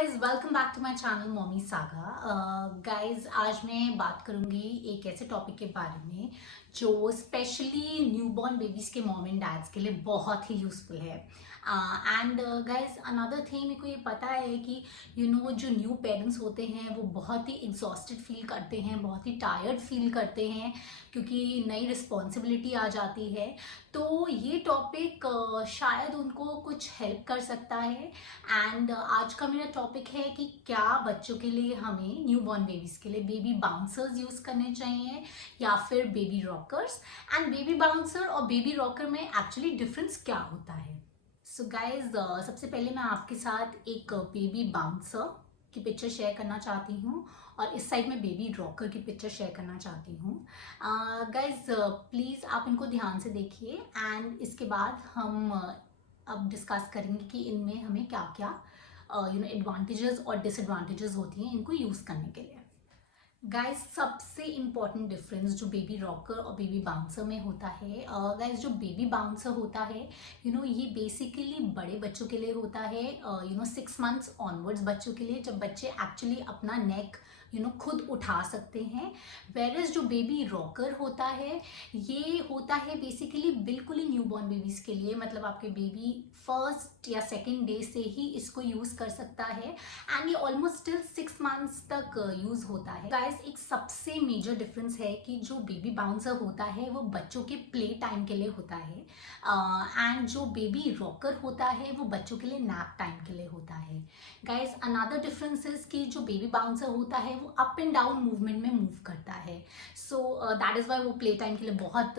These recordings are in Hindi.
Guys, welcome back to my channel mommy saga. Guys, आज मैं बात करूंगी एक ऐसे टॉपिक के बारे में जो स्पेशली न्यूबॉर्न बेबीज के मॉम एंड डैड्स के लिए बहुत ही यूजफुल है। एंड गाइज, अनदर थिंग, मेरे को ये पता है कि जो न्यू पेरेंट्स होते हैं वो बहुत ही एग्जॉस्टेड फील करते हैं, बहुत ही टायर्ड फील करते हैं क्योंकि नई रिस्पॉन्सिबिलिटी आ जाती है। तो ये टॉपिक शायद उनको कुछ हेल्प कर सकता है। एंड आज का मेरा टॉपिक है कि क्या बच्चों के लिए हमें न्यूबॉर्न बेबीज के लिए बेबी बाउंसर्स यूज करने चाहिए या फिर baby rockers. And baby bouncer और बेबी रॉकर में एक्चुअली डिफरेंस क्या होता है। सो गाइज, सबसे पहले मैं आपके साथ एक बेबी बाउंसर की पिक्चर शेयर करना चाहती हूँ और इस साइड में बेबी रॉकर की पिक्चर शेयर करना चाहती हूँ। गाइज, प्लीज़ आप इनको ध्यान से देखिए एंड इसके बाद हम अब डिस्कस करेंगे कि इनमें हमें क्या क्या एडवांटेजेस और डिसएडवांटेजेस होती हैं इनको यूज़ करने के लिए। गाइज, सबसे इम्पॉर्टेंट डिफरेंस जो बेबी रॉकर और बेबी बाउंसर में होता है, गाइज जो बेबी बाउंसर होता है ये बेसिकली बड़े बच्चों के लिए होता है, 6 मंथ्स ऑनवर्ड्स बच्चों के लिए, जब बच्चे एक्चुअली अपना नेक खुद उठा सकते हैं। वेरस जो बेबी रॉकर होता है ये होता है बेसिकली बिल्कुल ही न्यूबॉर्न बेबीज के लिए, मतलब आपके बेबी फर्स्ट या सेकेंड डे से ही इसको यूज कर सकता है एंड ये ऑलमोस्ट टिल 6 मंथ्स तक यूज होता है। गाइस, एक सबसे मेजर डिफरेंस है कि जो बेबी बाउंसर होता है वो बच्चों के प्ले टाइम के लिए होता है एंड जो बेबी रॉकर होता है वो बच्चों के लिए नैप टाइम के लिए होता है। गाइस, अनदर डिफरेंस इज कि जो बेबी बाउंसर होता है वो अप एंड डाउन मूवमेंट में मूव करता है। सो दैट इज वाई वो प्ले टाइम के लिए बहुत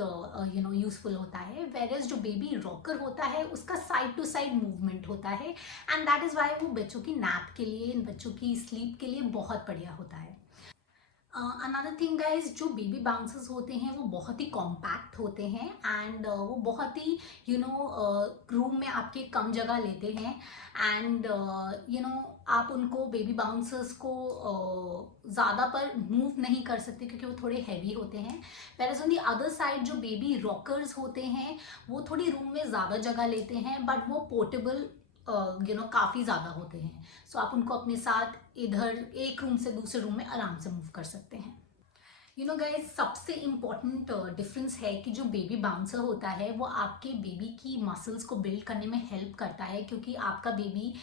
यूजफुल होता है। वेरएज जो बेबी रॉकर होता है उसका साइड टू साइड मूवमेंट होता है एंड दैट इज वाई वो बच्चों की नैप के लिए, बच्चों की स्लीप के लिए बहुत बढ़िया होता है। अनदर थिंग गाइज, जो बेबी बाउंसर्स होते हैं वो बहुत ही कॉम्पैक्ट होते हैं एंड वो बहुत ही रूम में आपके कम जगह लेते हैं एंड आप उनको बेबी बाउंसर्स को ज़्यादा पर मूव नहीं कर सकते क्योंकि वो थोड़े हैवी होते हैं। Whereas on the other side जो बेबी रॉकर्स होते हैं वो थोड़ी रूम में ज़्यादा जगह लेते हैं बट वो पोर्टेबल काफ़ी ज़्यादा होते हैं। सो आप उनको अपने साथ इधर एक रूम से दूसरे रूम में आराम से मूव कर सकते हैं। गाइज, सबसे इम्पॉर्टेंट डिफरेंस है कि जो बेबी बाउंसर होता है वो आपके बेबी की मसल्स को बिल्ड करने में हेल्प करता है क्योंकि आपका बेबी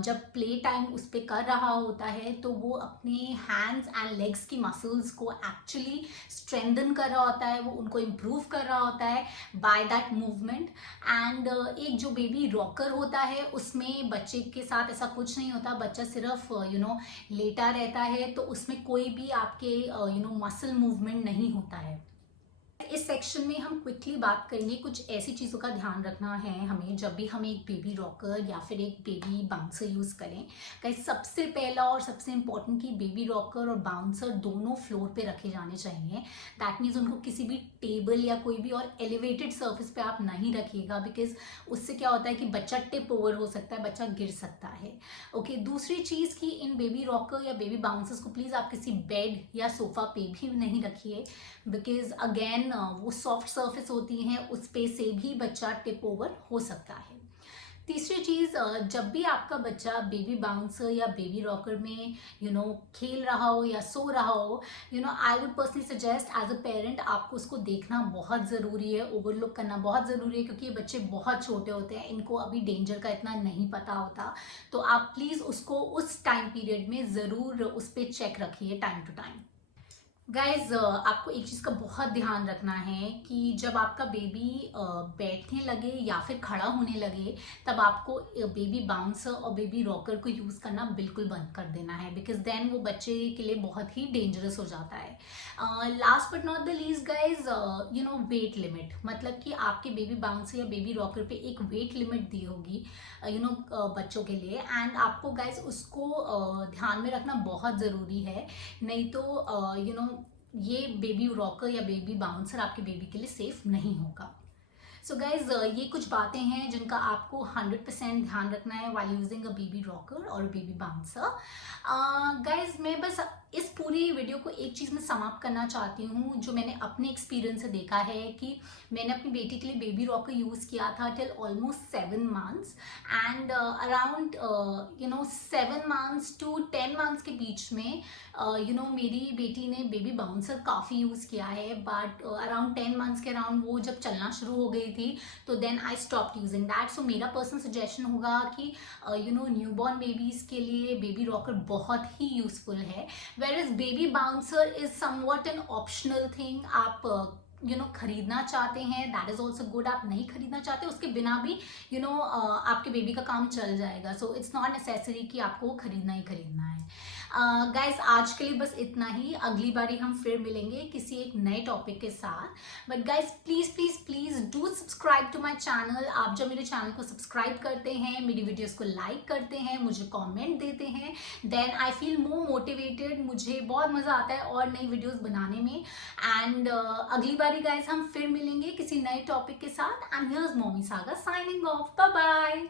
जब प्ले टाइम उस पर कर रहा होता है तो वो अपने हैंड्स एंड लेग्स की मसल्स को एक्चुअली स्ट्रेंथन कर रहा होता है, वो उनको इम्प्रूव कर रहा होता है बाय दैट मूवमेंट। एंड एक जो बेबी रॉकर होता है उसमें बच्चे के साथ ऐसा कुछ नहीं होता, बच्चा सिर्फ लेटा रहता है तो उसमें कोई भी आपके मसल मूवमेंट नहीं होता है। इस सेक्शन में हम क्विकली बात करेंगे कुछ ऐसी चीज़ों का ध्यान रखना है हमें जब भी हम एक बेबी रॉकर या फिर एक बेबी बाउंसर यूज़ करें। गाइस, सबसे पहला और सबसे इम्पॉर्टेंट कि बेबी रॉकर और बाउंसर दोनों फ्लोर पे रखे जाने चाहिए। दैट मीन्स उनको किसी भी टेबल या कोई भी और एलिवेटेड सर्फेस पे आप नहीं रखिएगा बिकॉज उससे क्या होता है कि बच्चा टिप ओवर हो सकता है, बच्चा गिर सकता है। ओके, दूसरी चीज़ कि इन बेबी रॉकर या बेबी बाउंसर्स को प्लीज़ आप किसी बेड या सोफा पे भी नहीं रखिए बिकॉज अगेन वो सॉफ्ट सरफेस होती हैं, उस पे से भी बच्चा टिप ओवर हो सकता है। तीसरी चीज़, जब भी आपका बच्चा बेबी बाउंसर या बेबी रॉकर में खेल रहा हो या सो रहा हो, I would personally suggest as a parent आपको उसको देखना बहुत ज़रूरी है, ओवरलुक करना बहुत ज़रूरी है क्योंकि ये बच्चे बहुत छोटे होते हैं, इनको अभी डेंजर का इतना नहीं पता होता। तो आप प्लीज़ उसको उस टाइम पीरियड में ज़रूर उस पर चेक रखिए टाइम टू टाइम। गाइज, आपको एक चीज़ का बहुत ध्यान रखना है कि जब आपका बेबी बैठने लगे या फिर खड़ा होने लगे तब आपको बेबी बाउंसर और बेबी रॉकर को यूज़ करना बिल्कुल बंद कर देना है बिकॉज देन वो बच्चे के लिए बहुत ही डेंजरस हो जाता है। Last but not the least guys, wait limit, मतलब कि आपके बेबी बाउंसर या बेबी रॉकर पे एक वेट लिमिट दी होगी बच्चों के लिए एंड आपको गाइज उसको ध्यान में रखना बहुत ज़रूरी है, नहीं तो ये बेबी रॉकर या बेबी बाउंसर आपके बेबी के लिए सेफ नहीं होगा। सो गाइज ये कुछ बातें हैं जिनका आपको 100% ध्यान रखना है while using a baby rocker और बेबी बाउंसर। गाइज मैं बस इस पूरी वीडियो को एक चीज़ में समाप्त करना चाहती हूँ जो मैंने अपने एक्सपीरियंस से देखा है कि मैंने अपनी बेटी के लिए बेबी रॉकर यूज़ किया था till almost 7 months and around 7 months to 10 months के बीच में मेरी बेटी ने बेबी बाउंसर काफ़ी यूज़ किया है, बट अराउंड 10 मंथ्स के अराउंड वो जब चलना शुरू हो गई थी तो then I stop using that. So मेरा पर्सनल सजेशन होगा कि न्यूबॉर्न बेबीज़ के लिए बेबी रॉकर बहुत ही यूजफुल है, where is baby bouncer is something an optional thing. आप खरीदना चाहते हैं दैट इज ऑल्सो गुड, आप नहीं खरीदना चाहते उसके बिना भी आपके बेबी का काम चल जाएगा। सो इट्स नॉट नेसेसरी कि आपको खरीदना ही खरीदना है। गाइज आज के लिए बस इतना ही, अगली बारी हम फिर मिलेंगे किसी एक नए टॉपिक के साथ। But guys please please please do subscribe to my channel. आप जब मेरे चैनल को सब्सक्राइब करते हैं, मेरी वीडियोस को लाइक करते हैं, मुझे कमेंट देते हैं, then I feel more motivated, मुझे बहुत मजा आता है और नई वीडियोस बनाने में। एंड अगली बारी गाइज हम फिर मिलेंगे किसी नए टॉपिक के साथ। And here's mommy saga signing off, bye bye.